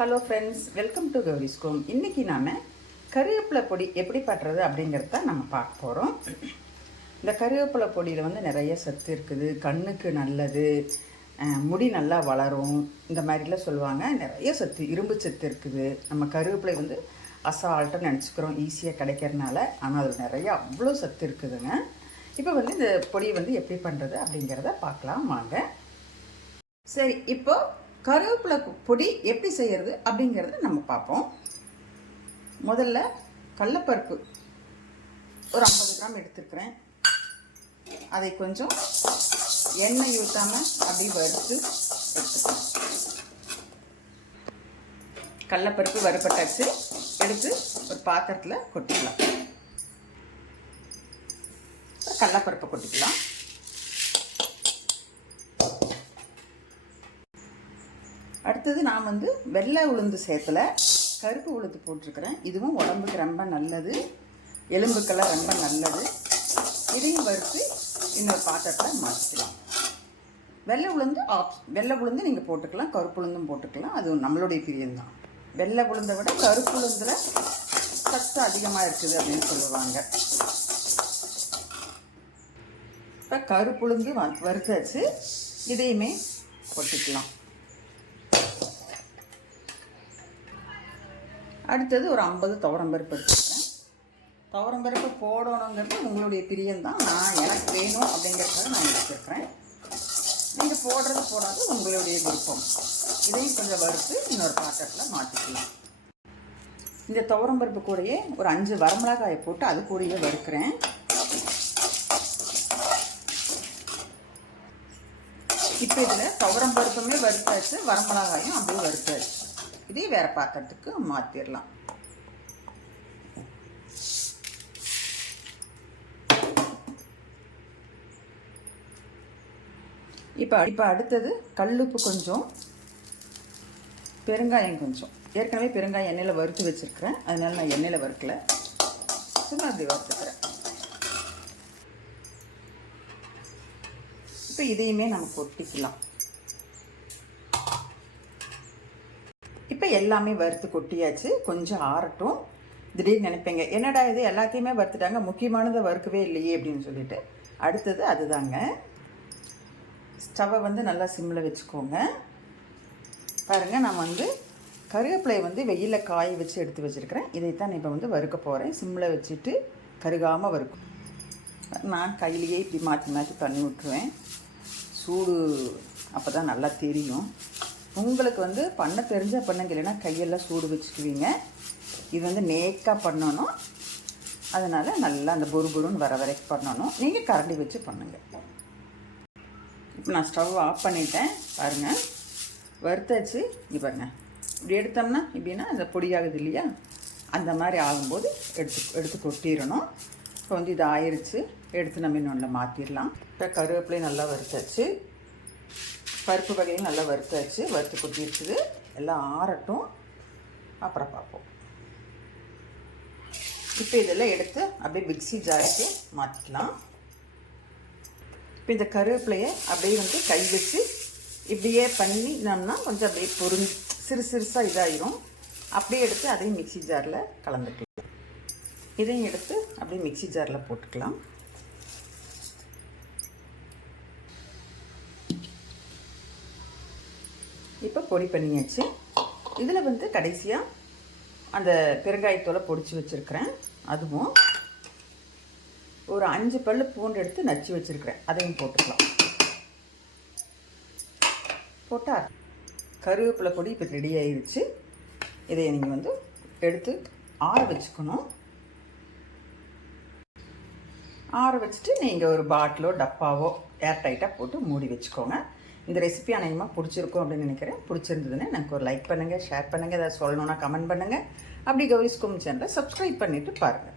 Hello friends welcome to கௌரிஸ்கோம் இன்றைக்கி நாம் கருவேப்பிலை பொடி எப்படி பண்ணுறது அப்படிங்கிறத நம்ம பார்க்க போகிறோம் இந்த கருவேப்பிலை பொடியில் வந்து நிறைய சத்து இருக்குது. கண்ணுக்கு நல்லது முடி நல்லா வளரும் இந்த மாதிரிலாம் சொல்லுவாங்க. நிறைய சத்து இரும்பு சத்து இருக்குது. நம்ம கருவேப்பிலை வந்து அசால்ட்டாக நினச்சிக்கிறோம். ஈஸியாக கிடைக்கிறனால. ஆனால் அதில் நிறைய அவ்வளோ சத்து இருக்குதுங்க. இப்போ வந்து இந்த பொடியை வந்து எப்படி பண்ணுறது அப்படிங்கிறத பார்க்கலாம். வாங்க. சரி இப்போது கருவேப்பிலை பொடி எப்படி செய்கிறது அப்படிங்கிறத நம்ம பார்ப்போம். முதல்ல கடலப்பருப்பு ஒரு ஐம்பது கிராம் எடுத்துருக்குறேன். அதை கொஞ்சம் எண்ணெய் ஊற்றாமல் அப்படி வறுத்து எடுத்துக்கலாம். கடலப்பருப்பு வறுப்பட்டாச்சு எடுத்து ஒரு பாத்திரத்தில் கொட்டிக்கலாம். கடலப்பருப்பை கொட்டிக்கலாம். அடுத்தது நான் வந்து வெள்ளை உளுந்து சேர்த்துல கருப்பு உளுந்து போட்டிருக்கிறேன். இதுவும் உடம்புக்கு ரொம்ப நல்லது. எலும்புக்கெல்லாம் ரொம்ப நல்லது. இதையும் வறுத்து இன்னொரு பாத்திரத்தில் மாற்றிக்கலாம் வெள்ளை உளுந்து ஆப் வெள்ளை உளுந்து நீங்கள் போட்டுக்கலாம். கருப்பு உளுந்தும் போட்டுக்கலாம். அது நம்மளுடைய பிரியம்தான் வெள்ளை உளுந்தை விட கருப்பு உளுந்தில் சத்து அதிகமாக இருக்குது அப்படின்னு சொல்லுவாங்க. இப்போ கருப்புளுந்து வறுத்தாச்சு. இதையுமே கொட்டிக்கலாம். அடுத்தது ஒரு ஐம்பது துவரம்பருப்பு எடுத்துக்கிறேன். துவரம்பருப்பு போடணுங்கிறது உங்களுடைய பிரியம்தான் நான் எனக்கு வேணும் அப்படிங்கிறத நான் எடுத்துருக்கிறேன் நீங்கள் போடுறது போடாது உங்களுடைய விருப்பம். இதையும் கொஞ்சம் வறுத்து இன்னொரு பாத்திரத்தில் மாற்றிக்கலாம் இந்த துவரம்பருப்பு கூடயே ஒரு அஞ்சு வரமிளகாயை போட்டு அது கூடயே வறுக்கிறேன். இப்போ இதில் துவரம் பருப்புமே வறுத்தாச்சு வரமிளகாயும் அப்படியே வறுத்தாச்சு. இதே வேறு பாத்திரத்துக்கு மாற்றிடலாம் இப்போ இப்போ அடுத்தது கல்லுப்பு கொஞ்சம் பெருங்காயம் கொஞ்சம். ஏற்கனவே பெருங்காயம் எண்ணெயில் வறுத்து வச்சுருக்கிறேன். அதனால் நான் எண்ணெயில் வறுக்கல. சும்மா அப்படி வறுத்துக்கிறேன். இப்போ இதையுமே நம்ம கொட்டிக்கலாம். இப்போ எல்லாமே வறுத்து கொட்டியாச்சு. கொஞ்சம் ஆறட்டும். திடீர்னு நினைப்பேங்க. என்னடா இது? எல்லாத்தையுமே வறுத்துட்டாங்க. முக்கியமானதை வறுக்கவே இல்லையே அப்படின்னு சொல்லிட்டு. அடுத்தது அதுதாங்க. ஸ்டவ்வை வந்து நல்லா சிம்மில் வச்சுக்கோங்க. பாருங்கள் நான் வந்து கருவேப்பிலையை வந்து வெயிலில் காய வச்சு எடுத்து வச்சுருக்கிறேன். இதைத்தான் இப்போ வந்து வறுக்க போகிறேன் சிம்மில் வச்சுட்டு கருகாமல் வறுக்கும். நான் கையிலேயே இப்படி மாற்றி மாற்றி பண்ணி விட்ருவேன் சூடு அப்போ தான் நல்லா தெரியும். உங்களுக்கு வந்து பண்ண தெரிஞ்ச பண்ணுங்க இல்லைன்னா கையெல்லாம் சூடு வச்சுக்குவீங்க. இது வந்து நேக்காக பண்ணணும். அதனால் நல்லா அந்த பொறுபொருன்னு வர வரைக்கும் பண்ணணும். நீங்கள் கரண்டி வச்சு பண்ணுங்கள் இப்போ நான் ஸ்டவ் ஆஃப் பண்ணிட்டேன். பாருங்கள் வறுத்தாச்சு. இங்கே பாருங்கள் இப்படி எடுத்தோம்னா இப்படின்னா அந்த பொடியாகுது இல்லையா? அந்த மாதிரி ஆகும்போது எடுத்து எடுத்து கொட்டிடணும். இப்போ வந்து இது ஆயிடுச்சு எடுத்து நம்ம இன்னொன்று மாற்றிடலாம் இப்போ கருவேப்பிலையும் நல்லா வறுத்தாச்சு. பருப்பு வகையும் நல்லா வறுத்தாச்சு. வறுத்து கொட்டிருச்சுது எல்லாம் ஆறட்டும். அப்புறம் பார்ப்போம். இப்போ இதெல்லாம் எடுத்து அப்படியே மிக்ஸி ஜாருக்கு மாற்றிக்கலாம் இப்போ இந்த கருவேப்பிலையை அப்படியே வந்து கை வச்சு இப்படியே பண்ணினோம்னா கொஞ்சம் அப்படியே பொருந் சிறு சிறுசாக இதாகிடும் அப்படியே எடுத்து அதையும் மிக்ஸி ஜாரில் கலந்துக்கலாம். இதையும் எடுத்து அப்படியே மிக்ஸி ஜாரில் போட்டுக்கலாம். இப்போ பொடி பண்ணியாச்சு. இதில் வந்து கடைசியாக அந்த பெருங்காயத்தோலை பொடிச்சு வச்சுருக்கிறேன். அதுவும் ஒரு அஞ்சு பல்லு பூண்டு எடுத்து நச்சு வச்சுருக்கிறேன். அதையும் போட்டுக்கலாம். போட்டால் கருவேப்பிலை பொடி இப்போ ரெடி ஆயிடுச்சு இதை நீங்கள் வந்து எடுத்து ஆற வச்சுக்கணும். ஆற வச்சுட்டு நீங்கள் ஒரு பாட்டிலோ டப்பாவோ ஏர் டைட்டாக போட்டு மூடி வச்சுக்கோங்க. இந்த ரெசிபி அநேகமாக பிடிச்சிருக்கும் அப்படின்னு நினைக்கிறேன். பிடிச்சிருந்ததுன்னு எனக்கு ஒரு லைக் பண்ணுங்கள் ஷேர் பண்ணுங்கள் ஏதாவது சொல்லணுன்னா கமெண்ட் பண்ணுங்கள் அப்படி கௌரிஸ்கும் சேனலை சப்ஸ்கிரைப் பண்ணிவிட்டு பாருங்கள்